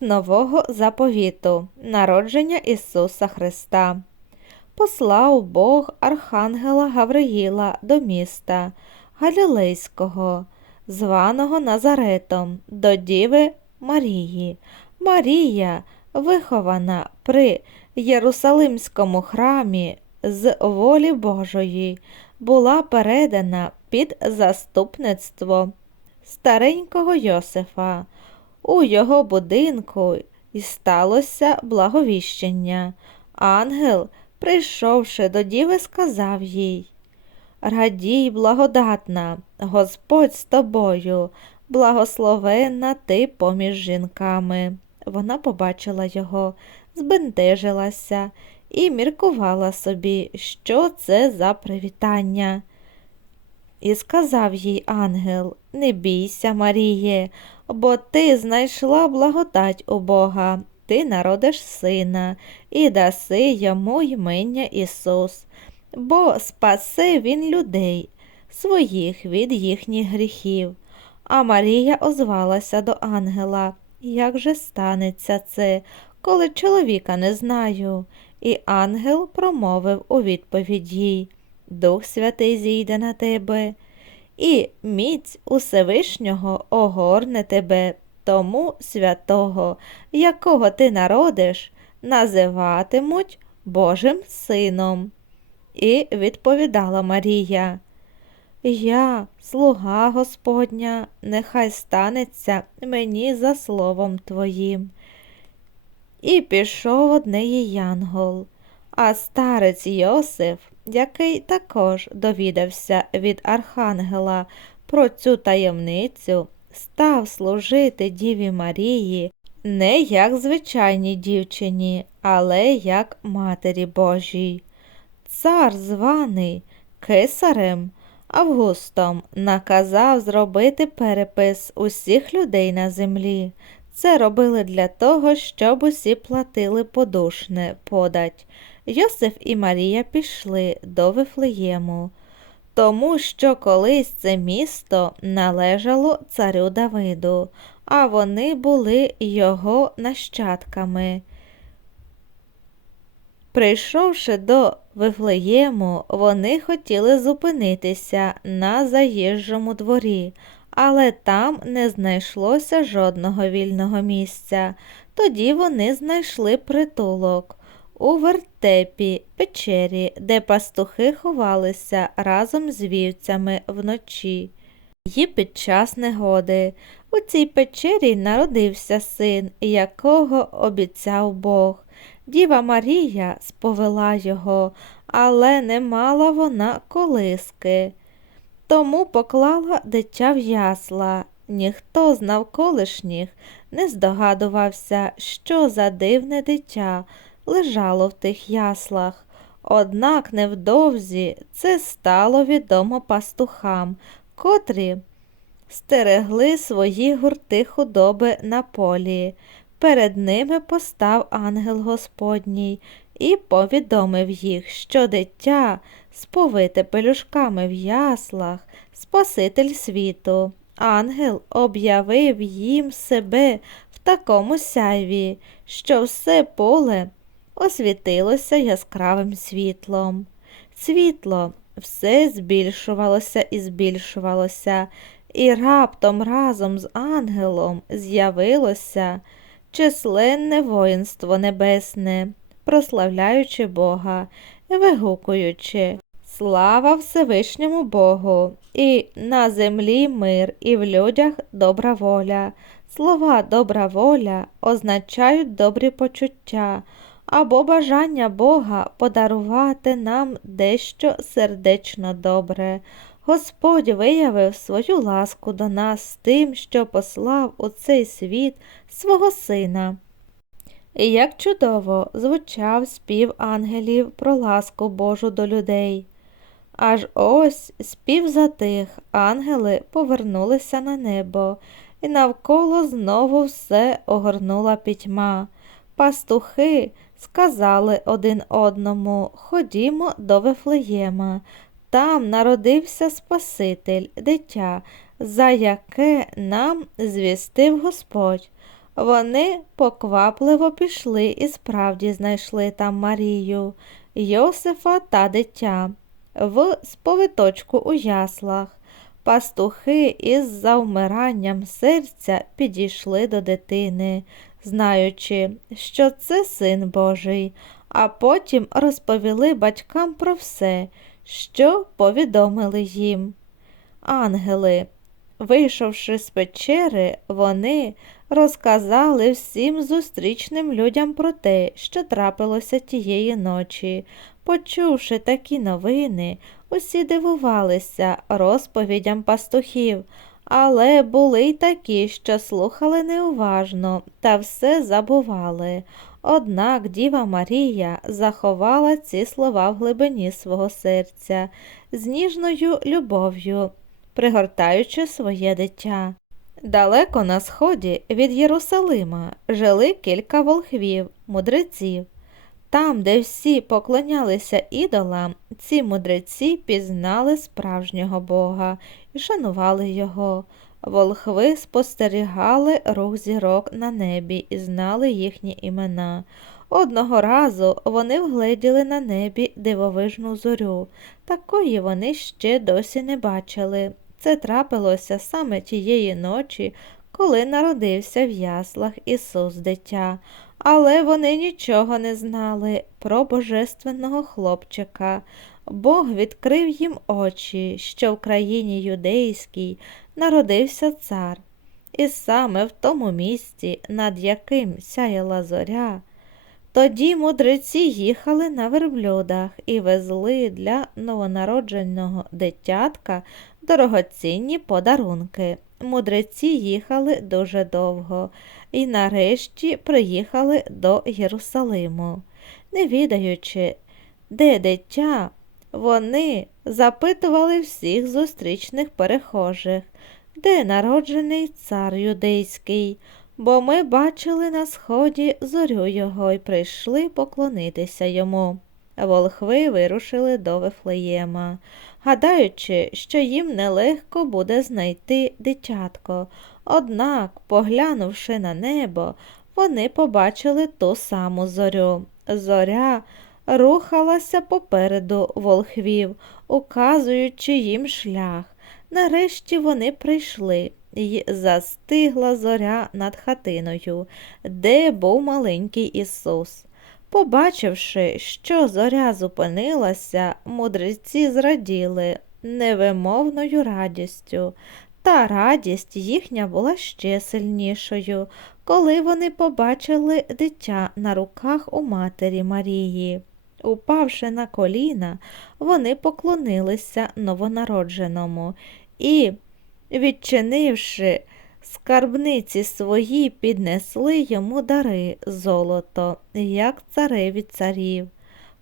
з нового заповіту, народження Ісуса Христа. Послав Бог Архангела Гавриїла до міста Галілейського, званого Назаретом, до Діви Марії. Марія, вихована при Єрусалимському храмі з волі Божої, була передана під заступництво старенького Йосифа. У його будинку і сталося благовіщення. Ангел, прийшовши до діви, сказав їй Радій, благодатна, Господь з тобою, благословенна ти поміж жінками. Вона побачила його, збентежилася і міркувала собі, що це за привітання. І сказав їй ангел Не бійся, Маріє, бо ти знайшла благодать у Бога, ти народиш сина і даси йому ймення Ісус, бо спасе він людей своїх від їхніх гріхів. А Марія озвалася до ангела Як же станеться це, коли чоловіка не знаю? І ангел промовив у відповідь їй Дух Святий зійде на тебе, і міць Усевишнього огорне тебе, тому святого, якого ти народиш, називатимуть Божим Сином. І відповідала Марія. Я, слуга Господня, нехай станеться мені за словом Твоїм. І пішов од неї Янгол, а старець Йосиф, який також довідався від архангела про цю таємницю, став служити Діві Марії не як звичайній дівчині, але як Матері Божій. Цар, званий кесарем Августом, наказав зробити перепис усіх людей на землі. Це робили для того, щоб усі платили подушне подать. Йосиф і Марія пішли до Вифлеєму, тому що колись це місто належало царю Давиду, а вони були його нащадками. Прийшовши до Вифлеєму, вони хотіли зупинитися на заїжджому дворі, але там не знайшлося жодного вільного місця. Тоді вони знайшли притулок у вертепі печері, де пастухи ховалися разом з вівцями вночі. І під час негоди у цій печері народився син, якого обіцяв Бог. Діва Марія сповела його, але не мала вона колиски. Тому поклала дитя в ясла. Ніхто з навколишніх не здогадувався, що за дивне дитя лежало в тих яслах. Однак невдовзі це стало відомо пастухам, котрі стерегли свої гурти худоби на полі. Перед ними постав ангел Господній і повідомив їх, що дитя, сповите пелюшками в яслах, Спаситель світу. Ангел об'явив їм себе в такому сяйві, що все поле освітилося яскравим світлом. Світло все збільшувалося і збільшувалося, і раптом разом з ангелом з'явилося численне воїнство небесне, прославляючи Бога, вигукуючи Слава Всевишньому Богу, і на землі мир, і в людях добра воля. Слова добра воля означають добрі почуття або бажання Бога подарувати нам дещо сердечно добре. Господь виявив свою ласку до нас тим, що послав у цей світ свого Сина. І як чудово звучав спів ангелів про ласку Божу до людей. Аж ось спів затих, ангели повернулися на небо, і навколо знову все огорнула пітьма. Пастухи сказали один одному Ходімо до Вифлеєма. Там народився Спаситель, дитя, за яке нам звістив Господь. Вони поквапливо пішли і справді знайшли там Марію, Йосифа та дитя в сповиточку у яслах. Пастухи із завмиранням серця підійшли до дитини, знаючи, що це син Божий, а потім розповіли батькам про все, що повідомили їм. Ангели, вийшовши з печери, вони розказали всім зустрічним людям про те, що трапилося тієї ночі. Почувши такі новини, усі дивувалися розповідям пастухів, але були й такі, що слухали неуважно та все забували. Однак Діва Марія заховала ці слова в глибині свого серця з ніжною любов'ю, пригортаючи своє дитя. Далеко на сході від Єрусалима жили кілька волхвів, мудреців. Там, де всі поклонялися ідолам, ці мудреці пізнали справжнього Бога і шанували його. Волхви спостерігали рух зірок на небі і знали їхні імена. Одного разу вони вгледіли на небі дивовижну зорю. Такої вони ще досі не бачили. Це трапилося саме тієї ночі, коли народився в яслах Ісус дитя. Але вони нічого не знали про божественного хлопчика. Бог відкрив їм очі, що в країні юдейській народився цар, і саме в тому місці, над яким сяяла зоря. Тоді мудреці їхали на верблюдах і везли для новонародженого дитятка дорогоцінні подарунки. Мудреці їхали дуже довго і нарешті приїхали до Єрусалиму. Не відаючи, де дитя, вони запитували всіх зустрічних перехожих, де народжений цар юдейський, бо ми бачили на сході зорю його і прийшли поклонитися йому. Волхви вирушили до Вифлеєма, гадаючи, що їм нелегко буде знайти дитятко. Однак, поглянувши на небо, вони побачили ту саму зорю. Зоря рухалася попереду волхвів, указуючи їм шлях. Нарешті вони прийшли, і застигла зоря над хатиною, де був маленький Ісус. Побачивши, що зоря зупинилася, мудреці зраділи невимовною радістю, та радість їхня була ще сильнішою, коли вони побачили дитя на руках у матері Марії. Упавши на коліна, вони поклонилися новонародженому і, відчинивши скарбниці свої, піднесли йому дари золото, як цареві царів,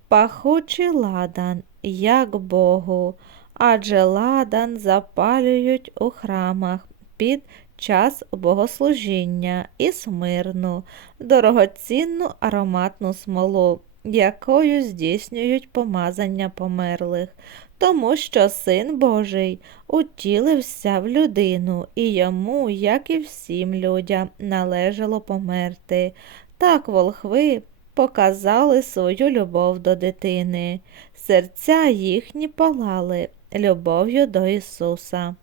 пахучий ладан, як Богу, адже ладан запалюють у храмах під час богослужіння і смирну, дорогоцінну ароматну смолу якою здійснюють помазання померлих, тому що Син Божий утілився в людину, і йому, як і всім людям, належало померти. Так волхви показали свою любов до дитини, серця їхні палали любов'ю до Ісуса.